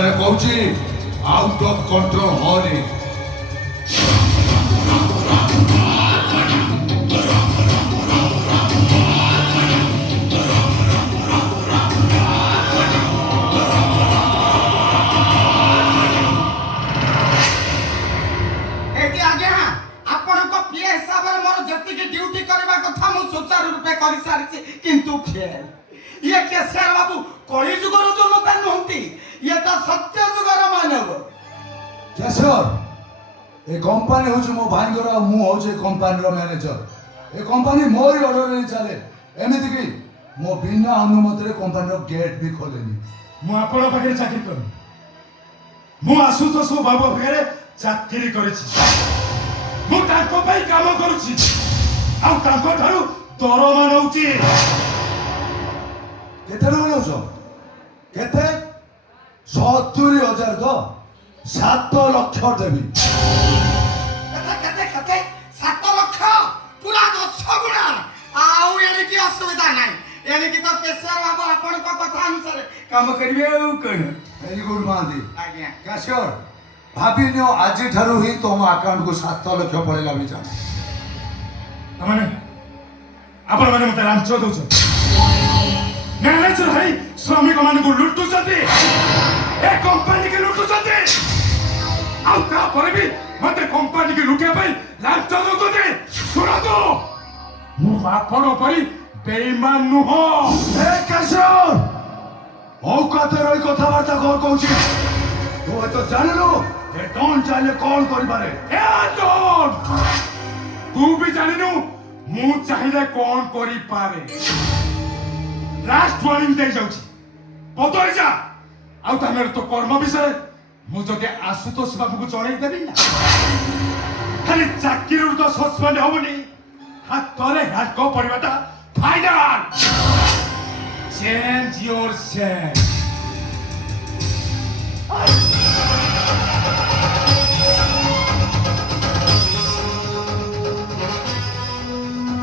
रे कहूची out of control होनी duty करबा कथा मु सुचारू रूपे करि सारिछि किंतु फेल ये केसर बाबू कଳି जुगर जनता नहंती ये तो सत्य जुगर मानव केसर ए कंपनी होछ मो भांगर मु होछ कंपनी रो मैनेजर ए कंपनी मोर ऑर्डर रे चले एमिति कि मो बिना अनुमति रे कंपनी रो गेट भी खोलेनी मु आपण पाखे चाकरी कर मु आशुतोष बाबू पाखे चाकरी करिछि मु ताको पई काम करूछि आ ताको ठारू दरमा नउछि केते नउछ केते 70000 दो 7 लाख देबी कते 7 लाख पूरा 10 गुणा आउ एने की असुविधा नाही एने की तो केसर बाबू आपण को कथा अनुसार काम करिवे कण वेरी गुड मादी आज्ञा केसर भाबिनो आज ठारू ही तुम अकाउंट को 7 लाख पळेला बिचा माने आपण माने मते लांच दउछ मैनेजर है श्रमिक मान को लुटु जति ए कंपनी के लुटु जति आ ता पर भी मते कंपनी के लुटे पई लांच दउछ दे सुना तो मु आपण परी बेईमान नु हो ए केसर औकाते रही कथाबार्ता कर कहूची तू तो जानलो ए डॉन चाहे कौन करिबारे ए डॉन तू भी जानिनु मु चाहिले कोन करि पारे लास्ट वार्निंग दे जाउची बदल जा आउ तमेर तो कर्म विषय मु जदि आशुतोष बाबू को जणै देबी ना खाली चाकरी तो सस्पेंड होबनी हाथ तले हाथ को परिबाटा फाइनल चेंज योर सेल्फ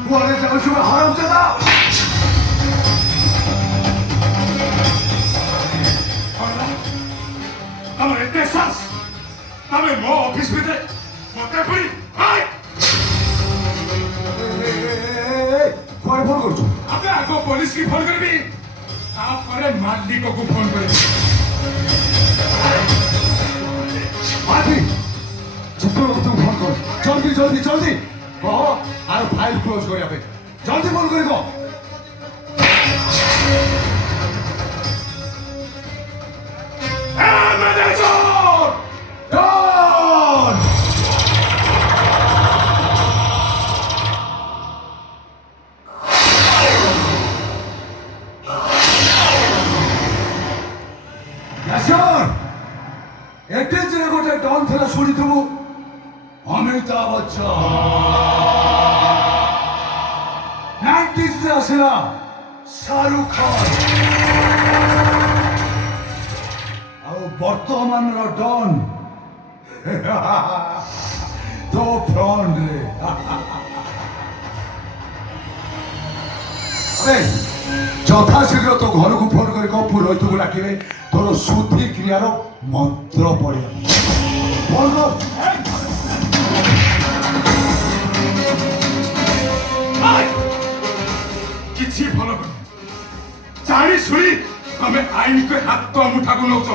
बोले जाओ शुभ हराम जादा तमरे देसास तमे मो ऑफिस में दे मते पड़ी हाय कोई फोन करछु अबे आगो पुलिस की फोन करबी तापरे मालिक को फोन करबी मादी जितो तू फोन कर जल्दी जल्दी जल्दी कहो आर फाइल क्लोज करिया पे जल्दी फोन करिगो ए मैनेजर डॉन केसर एटे जे गोटे डॉन थला सुनी थबु अमिताभ बच्चन 90s रे आसिला शाहरुख खान आउ वर्तमान रो डॉन तो फ्रंट रे अरे যথা শীঘ্র তো ঘরକୁ ফোন করে কো পুরোহিতକୁ ডাকিবে তোর শুদ্ধি ক্রিয়ার মন্ত্র পড়িয়া ফোন কর किछि भलो जानी सुनी तमे आईन को हाथ तो मुठा को नौच